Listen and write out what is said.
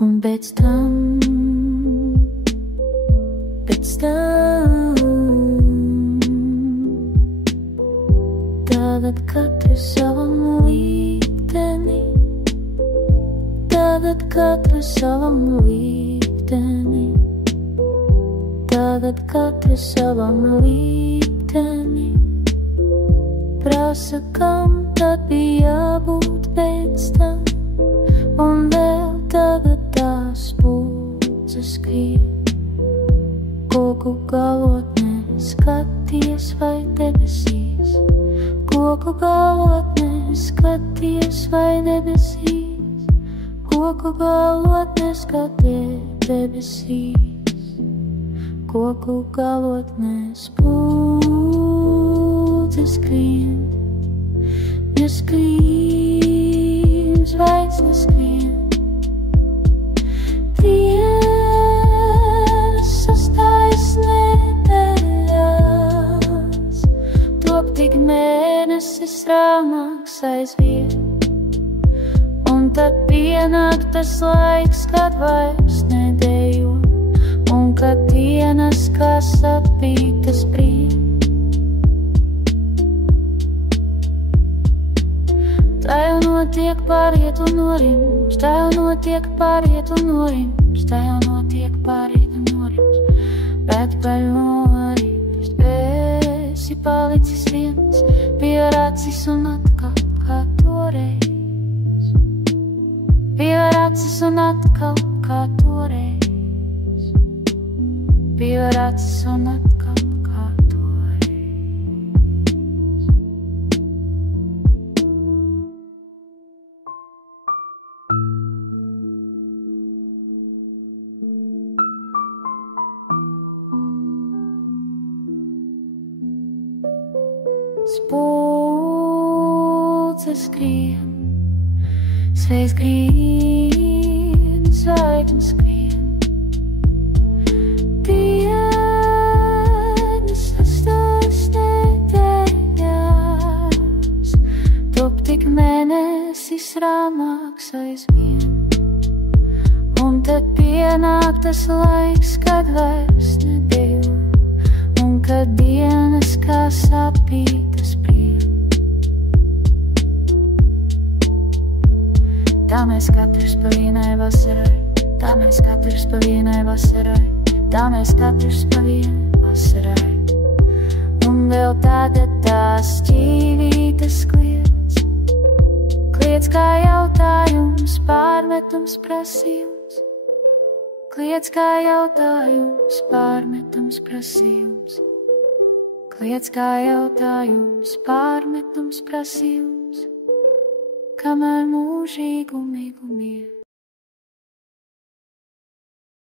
Un pēc tam tagad katrs savam likteni, tagad katrs savam likteni, tagad katrs savam likteni prasa, kam tad bija jābūt pēc tam, un vēl tagad tās pulces skrien. Koku galotnē skaties vai debesīs, koku galotnē skaties vai debesīs, koku galotnē skaties debesīs, koku galotnē pulces skrien. Ja skrien, zvaigznes skrien, dienas sastājas nedēļās, top tik mēnesis rāmāks aizvien, un tad pienāk tas laiks, kad vairs nedējo, un kad dienas kā sapītas brīn. Tā jau notiek pāriet un norims, tā jau notiek pāriet un norims, tā jau notiek pāriet un norims, bet vēl norims, esi palicis viens, pieracis un atkal kā toreiz, pieracis un atkal kā toreiz, pieracis un atkal kā toreiz. Pulces skrien, sveiks skrien, zvaigznes skrien, dienas sastājas nedēļās, top tik mēnesis rāmāks aizvien, un tad pienāk tas laiks, kad vairs nedēļo, un kad dienas kā sapītas brīn. Tā mēs katrs pa vienai vasarai, tā mēs katrs pa vienai vasarai, tā mēs katrs pa vienai vasarai. Un vēl tagad tās šķīvītas kliedz, kliedz kā jautājums, pārmetums, prasījums, kliedz kā jautājums, pārmetums, prasījums, kliedz kā jautājums, pārmetums, prasījums, kamēr mūžīgu mīgu mier.